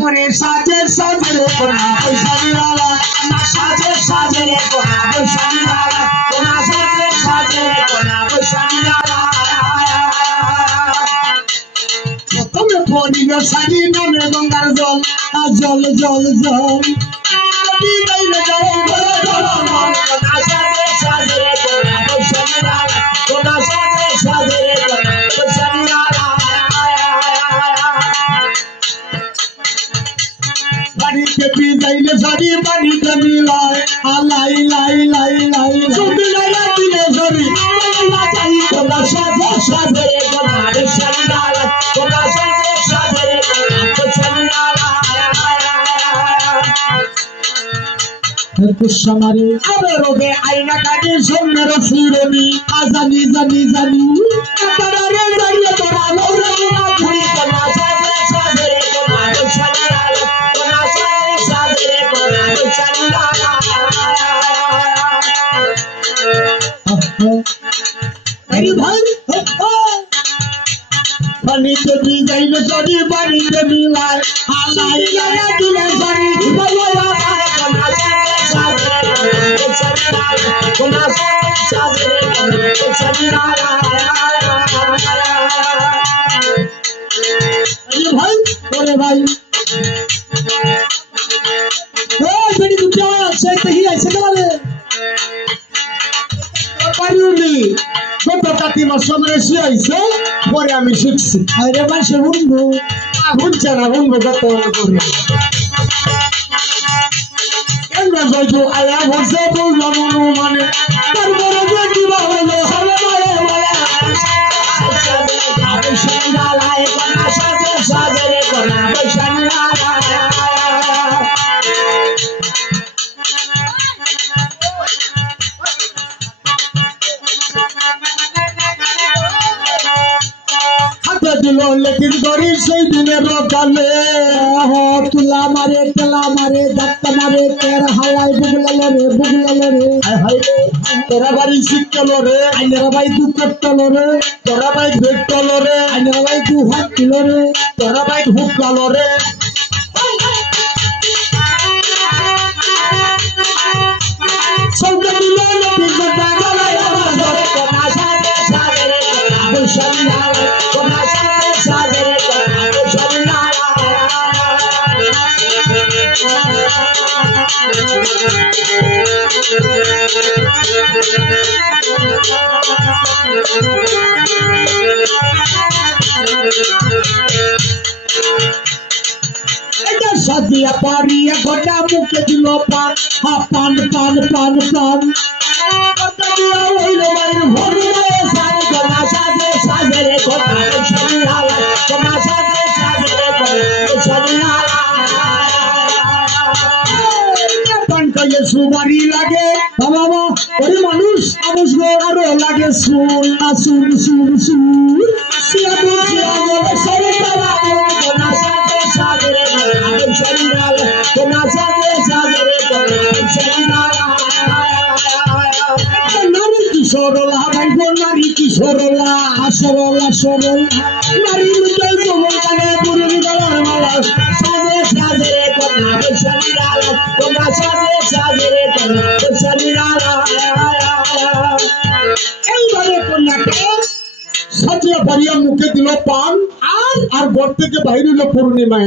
করে সাজে সাজে কোনা পয়সা নিরালা না সাজে সাজে কোনা পয়সা নিরালা কোনা সাজে সাজে কোনা পয়সা নিরালা প্রথমে পড়িল সাজি নামে গঙ্গার জল জল জল জল জল ভরে জল। বাড়িতে পিজাইলে সরি বাড়িতে মিলায়। আলাই লাই লাই লাই ছবি লাইলা দিলে সরি চাই তোলা সাজে সাজে রে গোনা রে তোলা সাজে সাজে রে রে সারিলালা কুসামারে আরে রোগে আইনা কাটে সোমের সুরনি আজানি জানি জানি তোরা লৌরে না ঘুরি তোলা আরে ভাই পানিতে ভিজাইলে সরি বাড়িতে মিলায় আলাই লায়া দিলে সরি বলয়া পায় কোনা সাজে সাজে রে সারিলালা কোনা সাজে সাজে রে সারিলালা কত কাকিমা সময় এসে আইছে পরে আমি শিখছি। আরে মানুষে শুনব শুনছে না শুনব কত করে। কেমন যাইতো আয়া বসে বললাম মানে তারপরে যে দিল লেকিন করি সেই দিনের কালে তুলা মারে, তেলা মারে, ধাক্কা মারে, তের হাওয়ায় বুগলালো রে বুগলালো রে। হাই তোরা বাড়ি শিখলো রে, আইনেরা ভাই দু করতলো রে, তোরা ভাই ভেটলো রে, আইনেরা ভাই দু হাত রে, তোরা ভাই হুকলালো রে। সাদিয়া পারিয়া গোটা মুখে দিল পান। হা পান পান পান পান। কাজে সুবারি লাগে। বাবা ওই মানুষ মানুষ আরও লাগে সুন আসুন সুন সুন সরলা সরলা। নারী মুখে লাগে পুরুষ মুখে দিল পান আর আর ঘর থেকে বাইরে হলো পূর্ণিমা